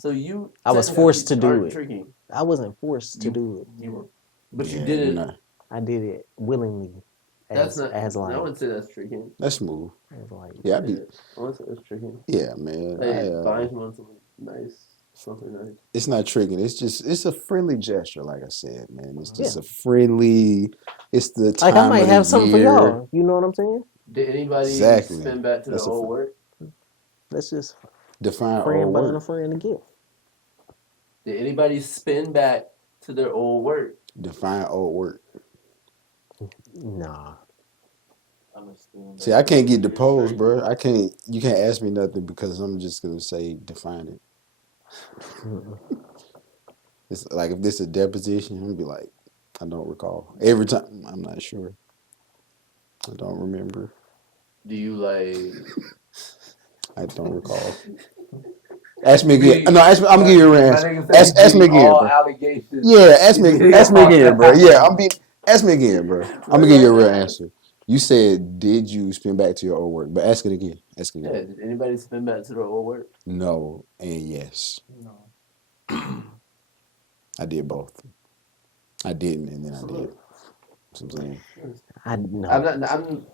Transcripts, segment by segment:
So you I was forced to do aren't it. tricking. I wasn't forced to do it. You were, but you Yeah, did you're it. not. I did it willingly. That's not. As I like wouldn't say that's tricking. That's smooth. as like Yeah, I Yeah, be. I wouldn't say that's tricking. Yeah, man. Hey, buying someone something nice, something nice. It's not tricking. It's a friendly gesture, like I said, man. It's just Yeah. a friendly. It's the time I might of the have something for year. y'all. You know what I'm saying? Did anybody Exactly. spin back to That's their a old fact. work? Let's just Define friend old buying a work. friend a gift. Did anybody spin back to their old work? Define old work. Nah. See, I can't get deposed, bro. I can't. You can't ask me nothing because I'm just gonna say define it. It's like if this is a deposition, I'm gonna be like, I don't recall. Every time, I'm not sure. I don't remember. Do you like? I don't recall. Ask me again. No, ask me. I'm gonna give you a answer. Ask me again, bro. Allegations. Yeah, ask me again, bro. Yeah, ask me again, bro. I'm gonna give you a real answer. You said, did you spin back to your old work? But ask it again. Ask it Yeah, again. did anybody spin back to their old work? No and yes. No. I did both. I didn't, and then I did. That's what I'm saying.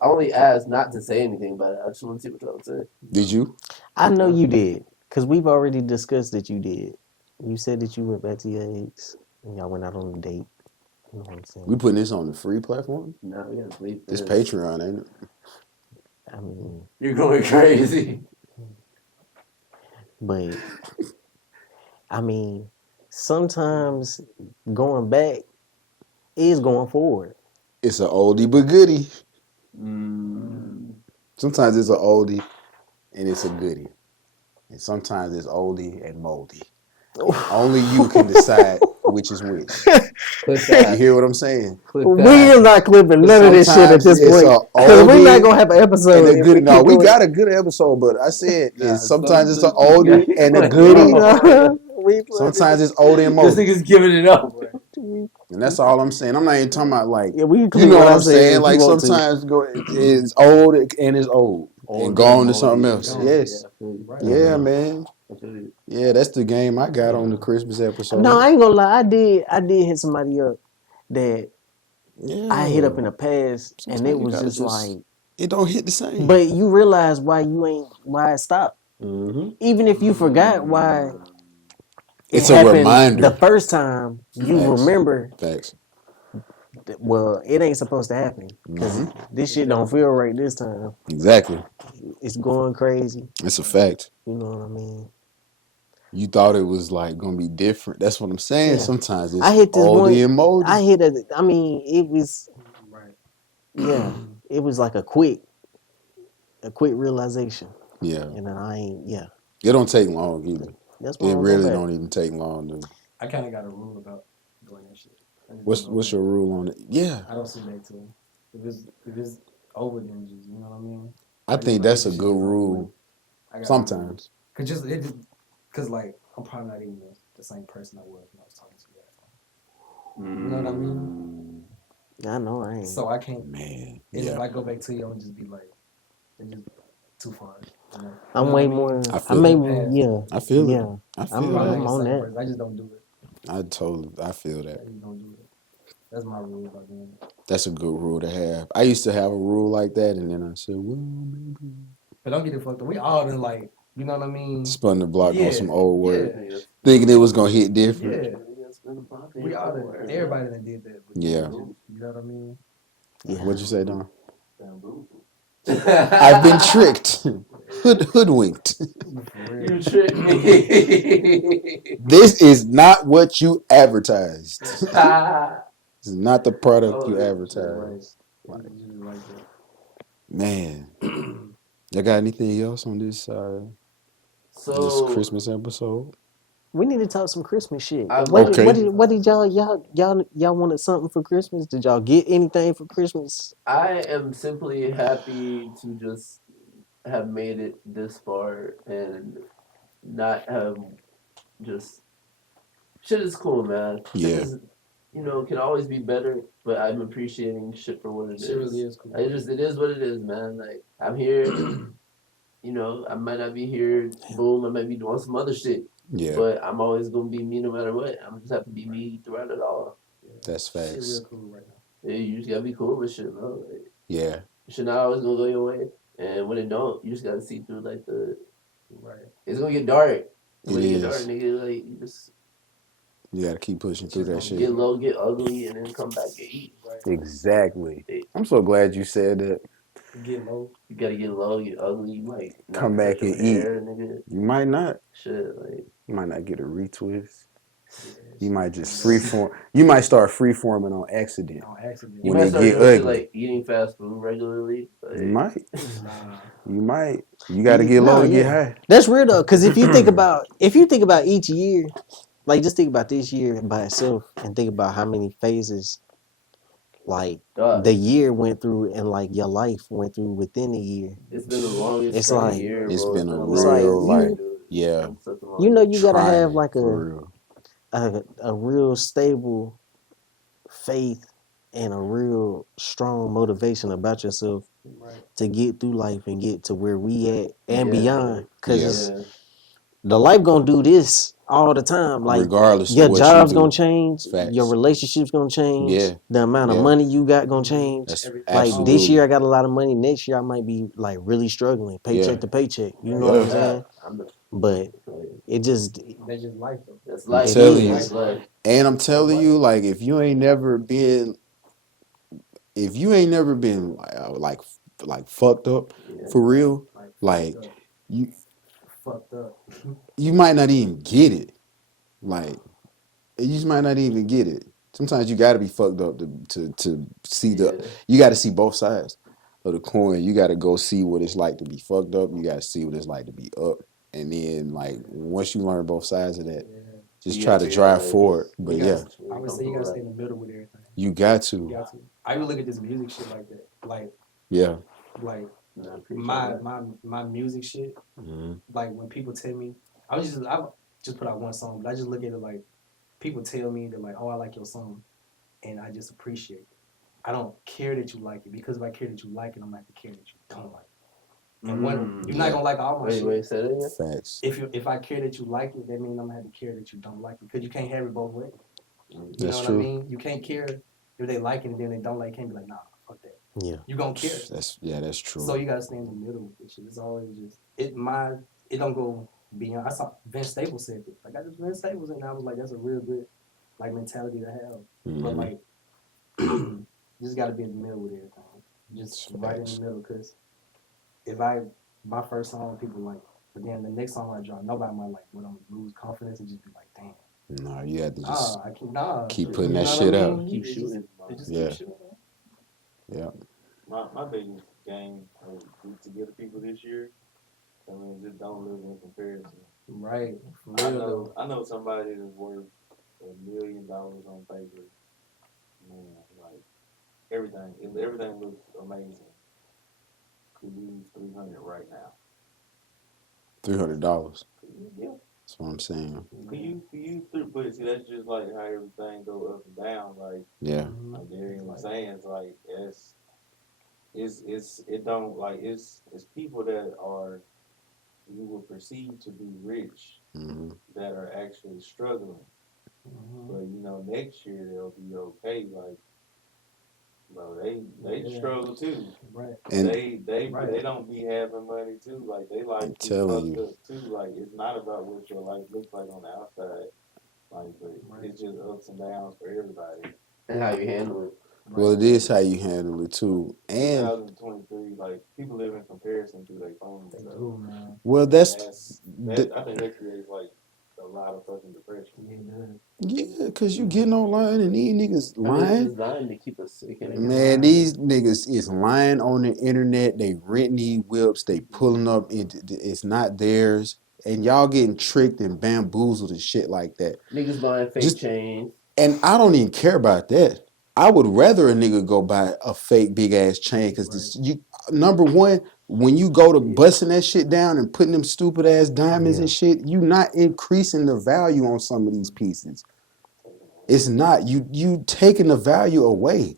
I only asked not to say anything about it. I just want to see what y'all say. Did you? I know you did, because we've already discussed that you did. You said that you went back to your ex and y'all went out on a date. You know what I'm saying? We putting this on the free platform? No, we gotta bleep It's this. Patreon, ain't it? I mean, You're going crazy. but I mean, sometimes going back is going forward. It's an oldie but goodie. Mm. Sometimes it's an oldie and it's a goodie. And sometimes it's oldie and moldy. And only you can decide which is which. Clip You that. hear what I'm saying? Clip We that. is not clipping none of this shit at this Sometimes point. it's a Because we're not oldie going to have an episode. And a if good, no, keep we doing got a good episode, but I said Nah, is sometimes it's an some- oldie yeah, and a like, goodie. it. We Sometimes it's oldie and This moldy. nigga's giving it up. And that's all I'm saying. I'm not even talking about like, Yeah, we can you clip know what what I I'm said saying? if Like you want to. sometimes it's old and it's old. Old And go on to moldy. something else. Gone. Yes. Right. Yeah, man. Yeah. Yeah, that's the game I got on the Christmas episode. No, I ain't gonna lie. I did hit somebody up that yeah. I hit up in the past, and Sometimes it you was gotta just like. it don't hit the same. But you realize why it stopped. Mm-hmm. Even if you forgot why It's it a happened reminder. the first time, you Facts. remember. Facts. Well, it ain't supposed to happen because this shit don't feel right this time. Exactly. It's going crazy. It's a fact. You know what I mean? You thought it was like gonna be different. That's what I'm saying. Yeah. Sometimes it's I hit this one. oldie and moldy. I hit a. I mean, it was. Right. Yeah, it was like a quick realization, Yeah. and then I ain't. Yeah, It don't take long either. that's why It I'm really going back. don't even take long to. I kind of got a rule about doing that shit. I just What's don't go what's back. your rule on it? Yeah, I don't sit back to it. If it's over, then just, you know what I mean. I think that's a good rule. I got Sometimes. Cause like I'm probably not even the same person I was when I was talking to you last time. You know what I mean? I know I ain't. So I can't. Man, If yeah. I go back to you, I'm just be like, it's just too far. You know? I'm You know way what I mean? more. I I feel may it. more. Yeah, I feel yeah. it. I I'm feel I'm it. not on the same that. person. I just don't do it. I feel that. I just don't do it. That's my rule about doing it. That's a good rule to have. I used to have a rule like that, and then I said, well, maybe But don't get it fucked up. We all done like, you know what I mean? spun the block Yeah, on some old work, yeah. thinking it was gonna hit different. Yeah. We all done. Everybody done did that. But Yeah. You know what I mean? Yeah. What'd you say, Don? I've I've been tricked, hoodwinked. For real. You tricked me. This is not what you advertised. This is not the product you Oh, advertised. Like that. Man, y'all got anything else on this this So Christmas episode? We need to talk some Christmas shit. I- What Okay. did y'all wanted something for Christmas? Did y'all get anything for Christmas? I am simply happy to just have made it this far and not have just shit is cool, man. Shit Yeah. is, can always be better, but I'm appreciating shit for what it is. Shit really is cool. It is what it is, man. Like I'm here, I might not be here. Boom, I might be doing some other shit. Yeah, But I'm always gonna be me no matter what. I'm just have to be me throughout it all. that's Shit facts. real cool right now. Yeah, you just gotta be cool with shit, bro. Like, Yeah, shit not always gonna go your way, and when it don't, you just gotta see through like the. Right. It's gonna get dark. And it when it get dark, is. nigga, like you just You got to keep pushing through Just that gonna shit. get low, get ugly, and then come back and eat. Right. Exactly. Hey, I'm so glad you said that. Get low. you gotta get low, get ugly. You might not Come back touch your and eat. hair, nigga. You might not. Shit, like You might not get a retwist. Yeah, You shit. might just freeform. You might start freeforming on accident. On accident. you When might it start get doing shit ugly. like eating fast food regularly. Like, You might. Nah. You might. You got to get low to get high. That's real though, because if you think about each year, like just think about this year by itself, and think about how many phases like dog, the year went through, and like your life went through within a year. it's been the longest It's fucking like- year. It's bro. been a It's real, long, like, dude. yeah. It's been such a long You know, year. you gotta have Trying, like for real. a real stable faith and a real strong motivation about yourself Right. to get through life and get to where we at and Yeah. beyond. Cause Yeah. it's, Yeah. the life gonna do this all the time. Like Regardless your of what job's you do. gonna change, Facts. your relationships gonna change, Yeah. the amount of Yeah. money you got gonna change. That's Everything. Like absolutely. this year I got a lot of money. Next year I might be like really struggling, paycheck Yeah. to paycheck. You know Yeah. what I'm saying? I'm the, But it just That's just life though. that's life. telling you. That's life. And I'm telling you, like, if you ain't never been like fucked up Yeah. for real, like fucked up. you Fucked up. you might not even get it. Like you just might not even get it. Sometimes you got to be fucked up to see the. Yeah. You got to see both sides of the coin. You got to go see what it's like to be fucked up. You got to see what it's like to be up. And then like once you learn both sides of that, Yeah. just You try gotta to figure out, drive like, forward. just- But You yeah, gotta- I would say you gotta stay in the middle with everything. you got You to. got to. I even look at this music shit like that. Like Yeah. Nah, I appreciate my that. my music shit. Mhm. Like when people tell me, I just put out one song, but I just look at it like people tell me they're like, oh, I like your song, and I just appreciate it. I don't care that you like it because if I care that you like it, I'm gonna have to care that you don't like it. And when you're not gonna like all my Wait, shit. wait, say that again? Facts. If I care that you like it, that means I'm gonna have to care that you don't like it because you can't have it both ways. You That's know what true. I mean? You can't care if they like it and then they don't like it. You can't be like, nah, fuck that. Yeah. You gonna care. That's true. So you gotta stay in the middle with this shit. It's always just it don't go beyond. I saw Vince Staples said this. Like I just Vince Staples and I was like, that's a real good like mentality to have. But Mhm. like just gotta be in the middle with everything. Just right in Facts. the middle because if my first song people like, but then the next song I drop, nobody might like, but I'm lose confidence and just be like, damn. No, you have to just I keep keep putting you that know what shit I out. mean? Keep It just- shooting. It just Yeah. keep shooting. Yeah. My biggest game to get the people this year, I mean, just don't live in comparison. Right. For I real know though. I know somebody that's worth $1 million on paper. Man, like everything looks amazing. Could use 300 right now. $300. Yeah. That's what I'm saying. Could you but see that's just like how everything go up and down. Like Yeah. like Darian was saying, it's like it's people that are you will perceive to be rich hmm that are actually struggling. Mhm. But you know, next year they'll be okay. Like, bro, they Yeah. struggle too. Right. And They Right. don't be having money too. Like they like I'm be telling fucked you. up too. Like it's not about what your life looks like on the outside. Like, but Right. it's just ups and downs for everybody. And how you handle it. well, it is how you handle it too. And 2023, like people live in comparison through their phones. They So do, man. well, I think that creates like a lot of fucking depression. Yeah, it does. yeah, cause you getting online and these niggas I mean, lying. it's designed to keep us sick. And Man, these niggas is lying on the internet. They renting these whips. They pulling up. It's not theirs. And y'all getting tricked and bamboozled and shit like that. niggas buying fake Just- chains. And I don't even care about that. I would rather a nigga go buy a fake big ass chain because you number one, when you go to busting that shit down and putting them stupid ass diamonds and shit, you not increasing the value on some of these pieces. It's not you taking the value away.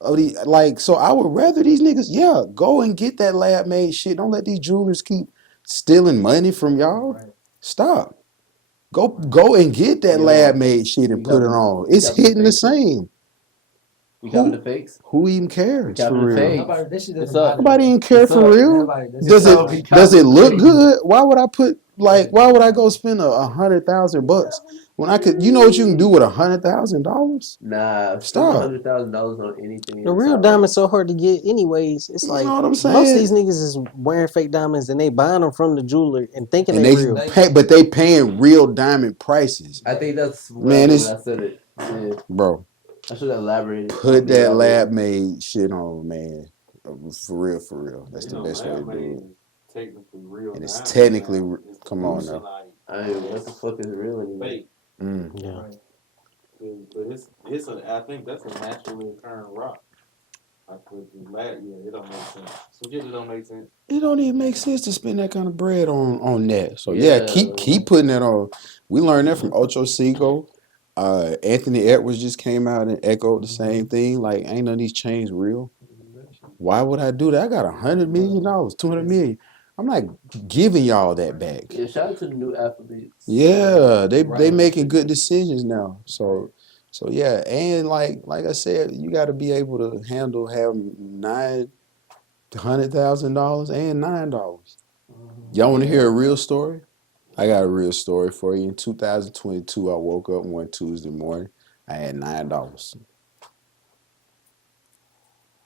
So I would rather these niggas, go and get that lab made shit. Don't let these jewelers keep stealing money from y'all. Right. Stop. Go and get that Yo, lab made shit and you put it got the- on. you It's got the hitting the fakes? same. You copping the fakes? Who even You cares for copping the real? fakes? Nobody, that shit It's doesn't up. matter. Nobody even care It's for up. real. Nobody, that's Does up. it You does it copping the look fakes? good? Why would I put like? Why would I go spend $100,000 when I could? You know what you can do with $100,000? Nah, spend Stop. $100,000 on anything. The in real South diamond's so hard to get anyways. It's You like know what I'm most of saying? these niggas is wearing fake diamons and they buying them from the jeweler and thinking And they they real. pay, but they paying real diamond prices, I think that's what Man, I mean it's- when I said it. Yeah, bro. I should have elaborated. Put that Elaborated. lab made shit on, man. For real. That's You the know, best way to lab made do it. is technically real. And it's diamond technically now. re- It's come on producing, now. like, I mean, what the fuck is real anymore? fake. Yeah. Right. But I think that's a naturally occurring rock. Like with the lab, yeah, it don't make sense. Some shit that don't make sense. It don't even make sense to spend that kind of bread on that. So yeah, Yeah. keep putting that on. We learned that from Ocho Cinco. Anthony Edwards just came out and echoed the same thing. Like, ain't none of these chains real. Why would I do that? I got $100 million, $200 million. I'm not giving y'all that back. Yeah, shout out to the new athletes. Yeah, they Right. making good decisions now. So yeah, and like I said, you got to be able to handle having $900,000 and $9. Y'all want to hear a real story? I got a real story for you. In 2022, I woke up one Tuesday morning. I had $9.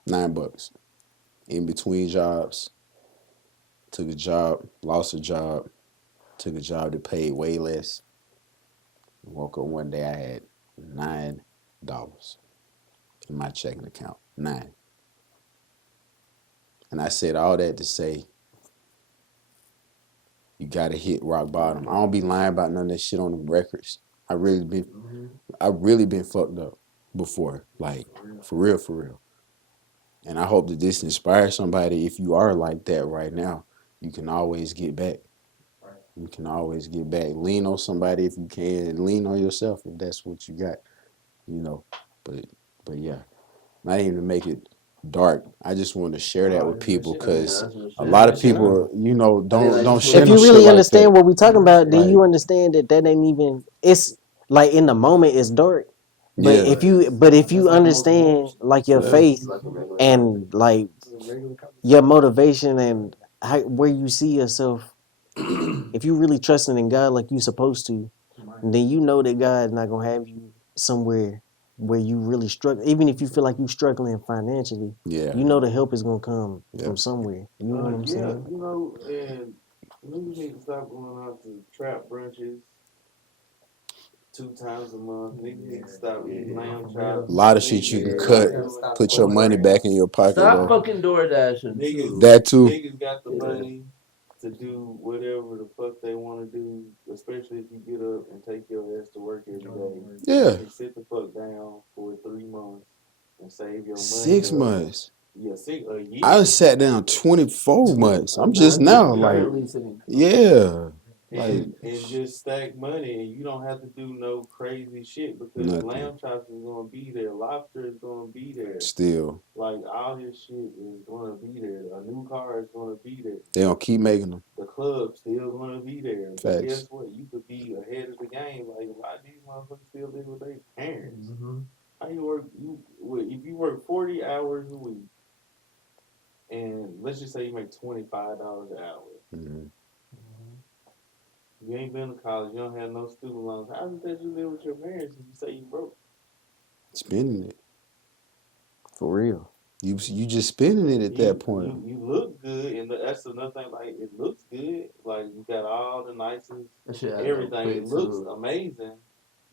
$9 in between jobs. Took a job, lost a job, took a job that paid way less. Woke up one day, I had $9 in my checking account. 9. And I said all that to say, you gotta hit rock bottom. I don't be lying about none of that shit on the records. I really been fucked up before, like for real. And I hope that this inspires somebody. If you are like that right now, you can always get back. You can always get back. Lean on somebody if you can, and lean on yourself if that's what you got. You know, but yeah, not even to make it dark. I just want to share that with people because a lot of people, you know, don't share If no you shit really like understand that. what we're talking about, then Right. you understand that ain't even. It's like in the moment it's dark, but Yeah. if you understand like your Yeah. faith Like a regular and like your motivation and where you see yourself, if you really trusting in God like you supposed to, then you know that God's not gonna have you somewhere where you really struggle. Even if you feel like you struggling financially, Yeah. you know the help is gonna come Yeah. from somewhere. You know what I'm Yeah, saying? you know, and niggas need to stop going out to trap brunches 2 times a month. Niggas need to stop eating lamb chops. A lot of shit you can cut, put your money back in your pocket. Stop Though. fucking door dashing too. That too. Niggas got the money to do whatever the fuck they want to do, especially if you get up and take your ass to work every day. Yeah. And sit the fuck down for 3 months and save your money. 6 months. Yeah, a year. I done sat down 24 months. I'm just now like, currently sitting. yeah. and just stack money, and you don't have to do no crazy shit because Nothing. lamb chops is gonna be there, lobster is gonna be there, Still, like all this shit is gonna be there. A new car is gonna be there. they don't keep making them. The club's still gonna be there. But Facts. guess what? You could be ahead of the game. Like a lot of these motherfuckers still live with their parents. How you work? If you work 40 hours a week, and let's just say you make $25 an hour. Mhm. You ain't been to college. You don't have no student loans. How is it that you live with your parents if you say you broke? Spending it. For real. You just spending it at that point. You look good, and that's another thing. Like it looks good. Like you got all the nicest That shit everything. It looks too. amazing,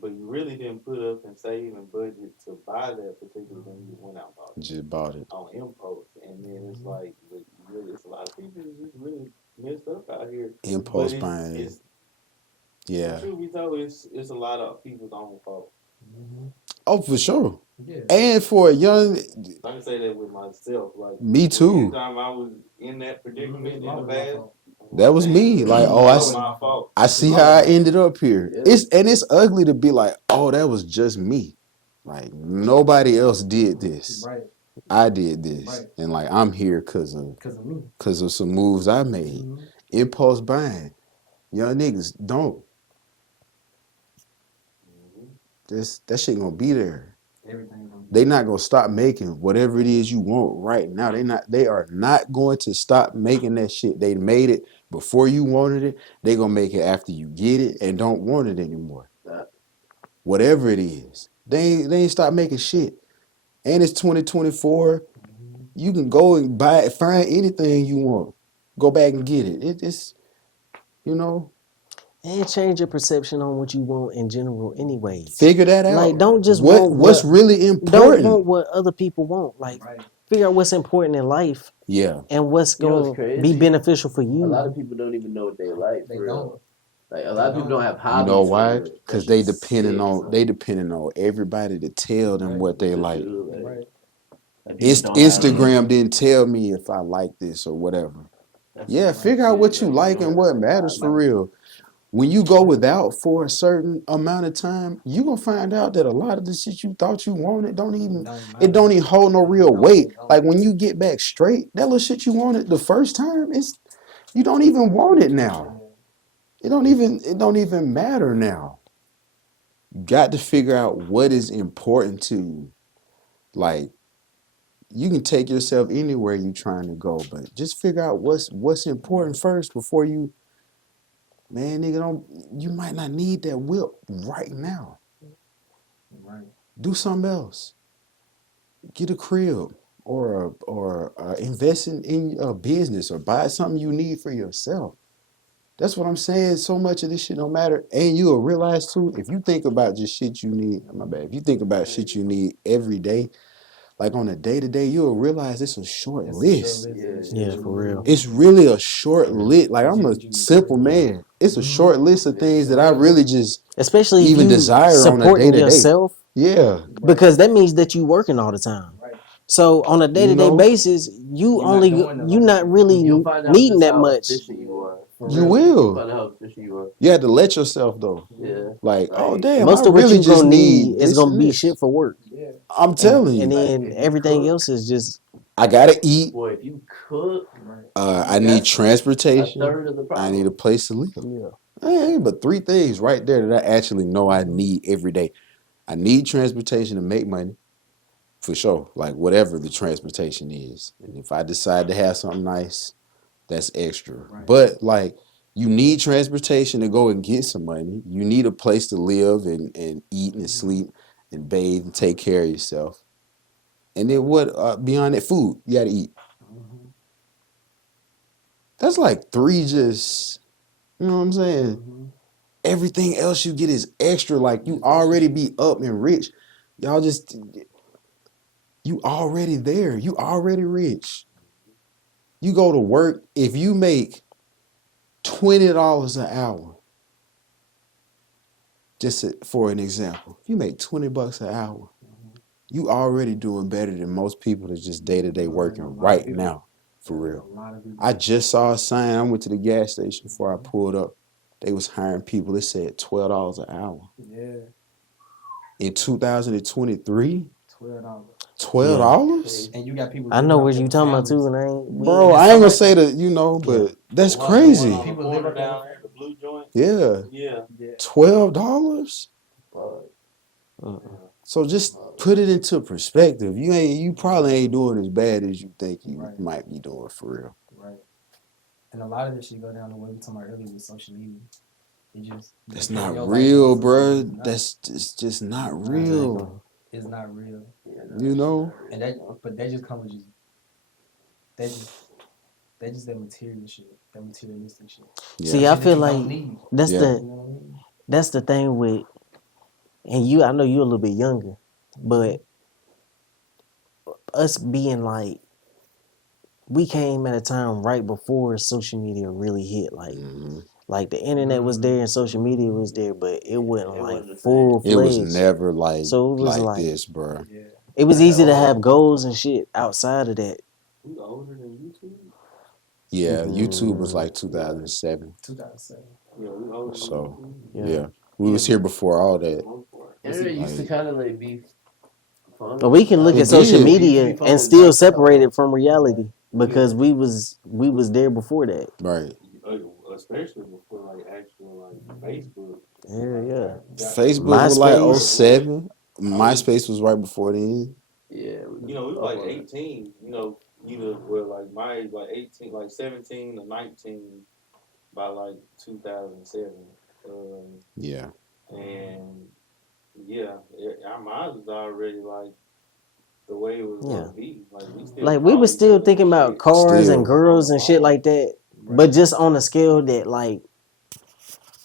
but you really didn't put up and save and budget to buy that particular thing. You went out and bought it Just bought it. on impulse, and then it's like, but really, it's a lot of people that's just really messed up out here. Impulse But buying. It's, Yeah. truth be told, it's a lot of people's own fault. Oh, for sure. Yeah. And for a young, I can say that with myself. Like Me too. Anytime I was in that predicament in the past, that was me. Like, oh, that was my fault. I see how I ended up here. Yeah. It's ugly to be like, oh, that was just me. Like nobody else did this. Right. I did this, Right. and like I'm here because me. of some moves I made. Impulse buying. Young niggas don't. that shit gonna be there. Everything gonna be. They not gonna stop making whatever it is you want right now. They are not going to stop making that shit. They made it before you wanted it. They gonna make it after you get it and don't want it anymore. Whatever it is. They ain't stop making shit. And it's 2024. You can go and find anything you want. Go back and get it. It's you know, And change your perception on what you want in general anyways. figure that out. Like, don't just want what's really Don't important. want what other people want. Like, Right. figure out what's important in life Yeah. and what's You know what's going to crazy? be beneficial for A you. lot of people don't even know what they like. They for real. don't. Like a lot of people don't have You hobbies. know why? for real. Because That they shit's depending sick, on son. everybody to tell them Right. what they like. Like, Right. people It's don't have- Instagram didn't tell me if I like this or whatever. That's Yeah, some figure out shit, what you like, like don't and what have matters for hobbies. real. When you go without for a certain amount of time, you gonna find out that a lot of the shit you thought you wanted don't even hold no real weight. Like when you get back straight, that little shit you wanted the first time, you don't even want it now. It don't even matter now. You got to figure out what is important to you. Like, you can take yourself anywhere you're trying to go, but just figure out what's important first before you. Man, nigga, you might not need that whip right now. Right. Do something else. Get a crib or invest in a business or buy something you need for yourself. That's what I'm saying. So much of this shit don't matter. And you'll realize too, if you think about just shit you need, my bad, if you think about shit you need every day, like on a day-to-day, you'll realize it's a short list. Yeah, for real. It's really a short list. Like, I'm a simple man. It's a short list of things that I really just Especially if even you desire on a supporting day-to-day. yourself, Yeah. because that means that you working all the time. Right. So on a day-to-day know? basis, you not really You'll find out needing just that how much. efficient you are. For You real. will. You'll find out how efficient you are. You have to let yourself though. Yeah. Like, oh Like, damn, Most I of what really you just gonna need is this gonna and be this. shit for work. Yeah. I'm telling And you, then Like, if you everything cook- else is just I gotta eat. Boy, if you cook, Right. I need that's a transportation. third of the problem. I need a place to live. yeah. Hey, but 3 things right there that I actually know I need every day. I need transportation to make money, for sure. Like whatever the transportation is, and if I decide to have something nice, that's extra. Right. But like, you need transportation to go and get some money. You need a place to live and eat and sleep and bathe and take care of yourself. And then what? Beyond that, food. You got to eat. That's like 3 just. You know what I'm saying? Everything else you get is extra. Like you already be up and rich. Y'all just. You already there. You already rich. You go to work. If you make $20 an hour, just for an example, if you make $20 an hour, you already doing better than most people that's just day-to-day working right now, for real. I just saw a sign. I went to the gas station before I pulled up. They was hiring people. It said $12 an hour. Yeah. In 2023, $12. $12? And you got people. I know living what out you there talking about with too, families. and I ain't. Bro, I ain't gonna say that, but that's crazy. On the corner down there, the blue joint. Yeah. Yeah. Yeah. $12? Fuck. So just put it into perspective. You probably ain't doing as bad as you think you Right. might be doing for real. Right. And a lot of this shit go down the way we talking about earlier with social media. It just That's your not life real, on social bro. media is not- It's just not real. It's not real. Yeah, You know? And that just comes with that material shit, that materialistic shit. Yeah. See, I Shit that feel you don't like need. that's Yeah. the You know what I mean? that's the thing with, and I know you're a little bit younger, but us being like, we came at a time right before social media really hit. Like the internet was there and social media was there, but it wasn't It like wasn't the full It was fledged. never like So it was like- this, bro. Yeah. It was easy to have goals and shit outside of that. We older than YouTube. Yeah, YouTube was like 2007. 2007. Yeah, we older than So, YouTube. Yeah. We was here before all that. Internet used to kind of like be fun. But we can look It at social did. media and still separate it from reality because we was there before that. Right. Especially before like actual like Facebook. Yeah. Facebook was like MySpace. 07. MySpace was right before then. Yeah. You know, we was like 18. You know, either were like my like 18, like 17 to 19 by like 2007. Yeah. And yeah, our minds was already like the way it was gonna be. Like we still Like we was still thinking about cars Still. and girls and shit like that, but just on a scale that like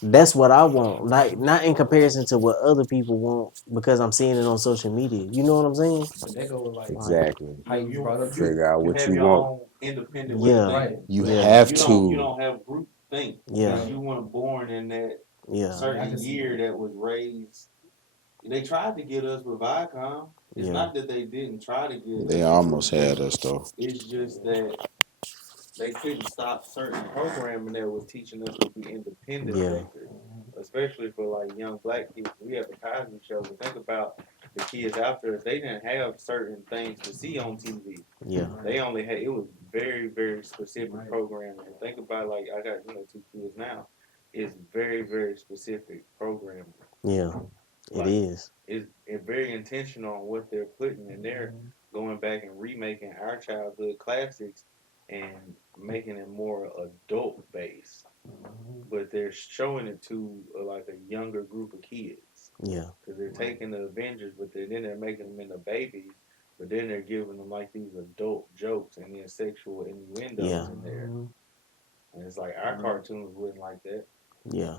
that's what I want. Like not in comparison to what other people want because I'm seeing it on social media. You know what I'm saying? But that go with like Exactly. how you brought up. Figure out what have you your want. own independent Yeah. way of thinking. You Yeah. have You to. don't have group think. Yeah. Because you weren't born in that Yeah. I certain can see year that was raised. They tried to get us with Viacom. It's Yeah. not that they didn't try to get us. They almost had us though. It's just that they couldn't stop certain programming that was teaching us to be independent Yeah. thinkers, especially for like young black kids. We have the Cosby Show, but think about the kids out there. They didn't have certain things to see on TV. Yeah. They only had, it was very, very specific programming. Think about like I got 2 kids now. It's very, very specific programming. Yeah. It is. It's very intentional on what they're putting in there, going back and remaking our childhood classics and making it more adult based. But they're showing it to like a younger group of kids Yeah. because they're taking the Avengers, but then they're making them into babies. But then they're giving them like these adult jokes and then sexual innuendos Yeah. in there. And it's like our cartoons wasn't like that. Yeah.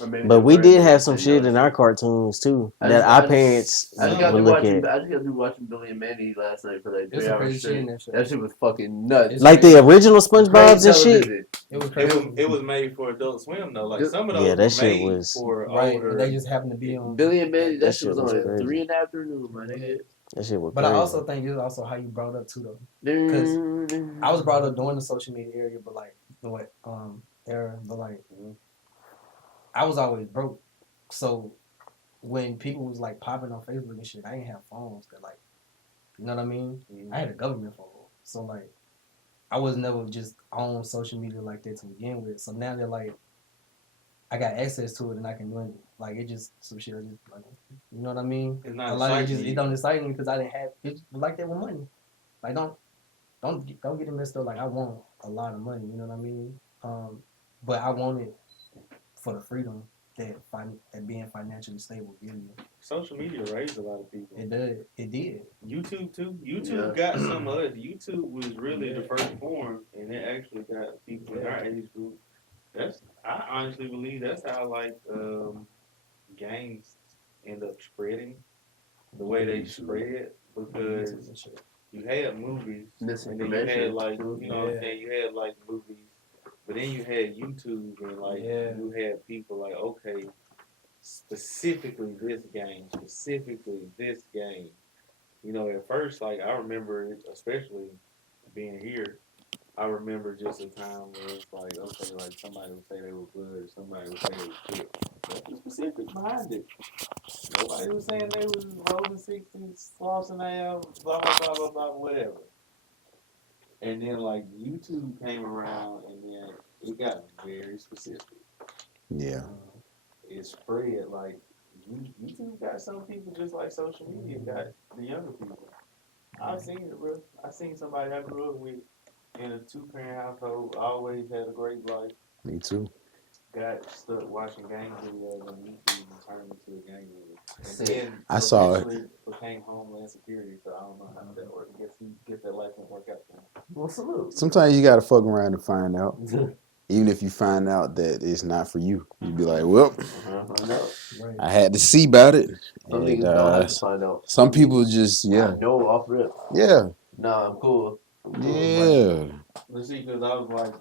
Or maybe But they we were, did they have just some didn't shit know in it. our cartoons too I that just- our I parents I just got would to look watching. at. I just got to watching Billy and Mandy last night for like There's 3 some hours crazy shit in straight. that shit. That shit was fucking nuts. It's Like the crazy. original SpongeBob's and shit. Television. It was crazy. It was made for Adult Swim though. Like some of those Yeah, that were shit made was- for Right, older. and they just happened to be on. Billy and Mandy. That That shit was shit was on at crazy. 3 in the afternoon, my nigga. That shit was But crazy. I also think it's also how you brought up too though. I was brought up during the social media area, but like era, but like I was always broke. So when people was like popping on Facebook and shit, I didn't have phones that like, you know what I mean? I had a government phone, so like I was never just on social media like that to begin with. So now that like I got access to it and I can do it, like it just some shit I just like, you know what I mean? It's not A lot of it exciting just you. it don't excite me because I didn't have it like that with money. Like don't get it messed up. Like I want a lot of money, you know what I mean? But I want it for the freedom that being financially stable gives you. Social media raised a lot of people. It did. It did. YouTube too. YouTube got some of us. YouTube was really the first form, and it actually got people in our age group. I honestly believe that's how like gangs end up spreading the way they spread because you had movies and then you had like you had like movies, but then you had YouTube and like you had people like okay, specifically this game. You know, at first, like I remember, especially being here, I remember just a time where it's like, okay, like somebody would say they were blood, or somebody would say they were Crips. Nothing specific behind it. Nobody was saying they was rolling 60s, flossing out, blah blah blah blah blah, whatever. And then like YouTube came around, and then it got very specific. Yeah. It spread like YouTube got some people just like social media got the younger people. I've seen it, bro. I seen somebody I grew up with in a 2-parent household, always had a great life, Me too. got stuck watching gang videos on YouTube and turned into a gang leader. And then I saw it. eventually became Homeland Security, so I don't know how that worked. Guess that life didn't work out for him. Well, salute. Sometimes you gotta fuck around and find out. Even if you find out that it's not for you, you be like, well, Find out. I had to see about it. Some And, niggas don't have to find out. some people just, yeah. No, off rip. Yeah. Nah, I'm cool. Yeah. Let's see, because I was like,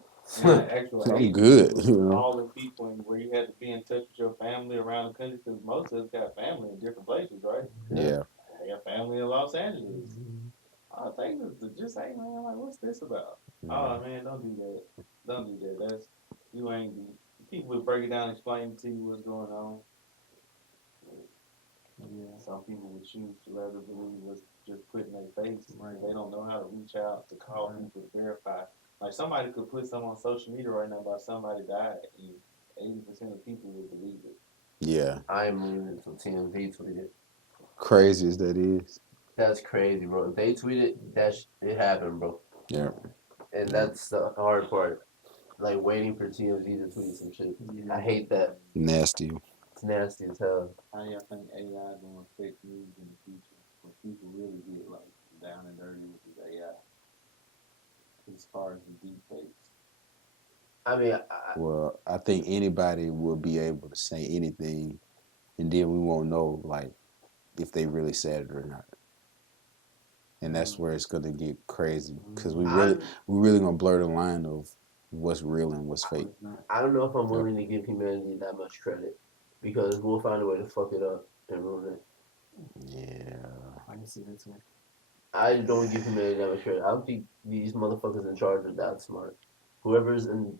in the actual I'm age good, group, you know. all the people and where you had to be in touch with your family around the country, because most of us got family in different places, right? Yeah. I got family in Los Angeles. I think it's just hey man, like what's this about? Oh man, don't do that. Don't do that. That's you ain't. People would break it down, explain to you what's going on. Yeah, some people would choose to rather believe what's just put in their face. Right. They don't know how to reach out to call people to verify. Like somebody could put something on social media right now about somebody died, and 80% of people would believe it. Yeah, I'm leaving until TMZ tweeted. crazy as that is. That's crazy, bro. If they tweeted, it happened, bro. Yeah, And that's the hard part. Like waiting for TMZ to tweet some shit. I hate that. nasty. It's nasty as hell. How y'all think AI gonna affect news in the future when people really get like down and dirty with this AI? As far as the deep fakes. I mean, Well, I think anybody will be able to say anything, and then we won't know like if they really said it or not. And that's where it's gonna get crazy because we really gonna blur the line of what's real and what's fake. I don't know if I'm willing to give humanity that much credit because we'll find a way to fuck it up and ruin it. Yeah. I can see that too. I don't give humanity that much credit. I don't think these motherfuckers in charge are that smart. Whoever's in,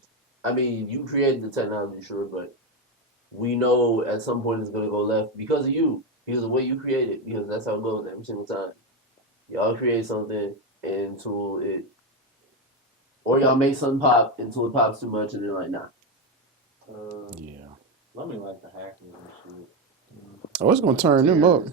I mean, you created the technology, sure, but we know at some point it's gonna go left because of you, because of what you created, because that's how it goes every single time. Y'all create something until it, or y'all make something pop until it pops too much, and they're like, nah. Yeah. Let me like the hackers and shit. Oh, it's gonna turn them up.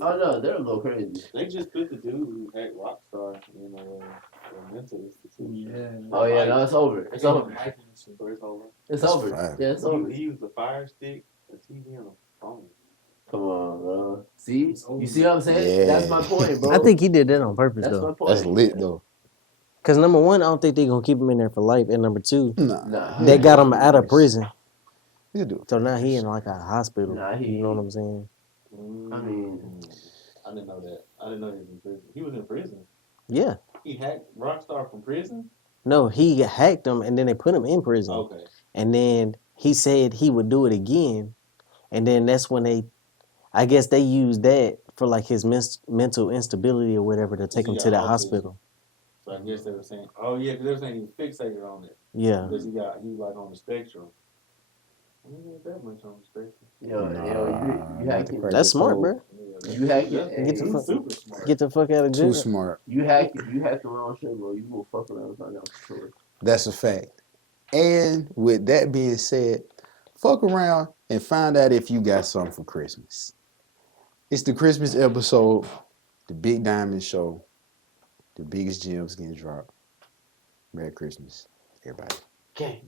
Oh no, they'll go crazy. They just put the dude who hacked Rockstar in a mental institution. Yeah. Oh yeah, no, it's over. It's over. So it's over. It's That's over. fine. Yeah, it's over. He used a Fire Stick, a TV, and a phone. Come on, bro. See, you see what I'm saying? Yeah. That's my point, bro. I think he did that on purpose that's though. my point. That's lit though. Cause number one, I don't think they gonna keep him in there for life, and number two, Nah, they got him out of prison, You do. so now he in like a hospital. Nah, You know what I'm saying? I mean, I didn't know that. I didn't know he was in prison. He was in prison. Yeah. He hacked Rockstar from prison? No, he hacked him, and then they put him in prison. Okay. And then he said he would do it again, and then that's when I guess they used that for like his mental instability or whatever to take him to the hospital. So I guess they were saying, oh yeah, because they were saying he was fixated on it. Yeah. Because he was like on the spectrum. He ain't that much on the spectrum. you hack it. That's smart, bro. Yeah, You hack it. Get the he's fuck- super smart. Get the fuck out of Too jail. smart. You hack the wrong shit, bro. You will fuck around and find out for sure. That's a fact. And with that being said, fuck around and find out if you got something for Christmas. It's the Christmas episode, the Big Diamond Show, the biggest gems getting dropped. Merry Christmas, everybody. Okay.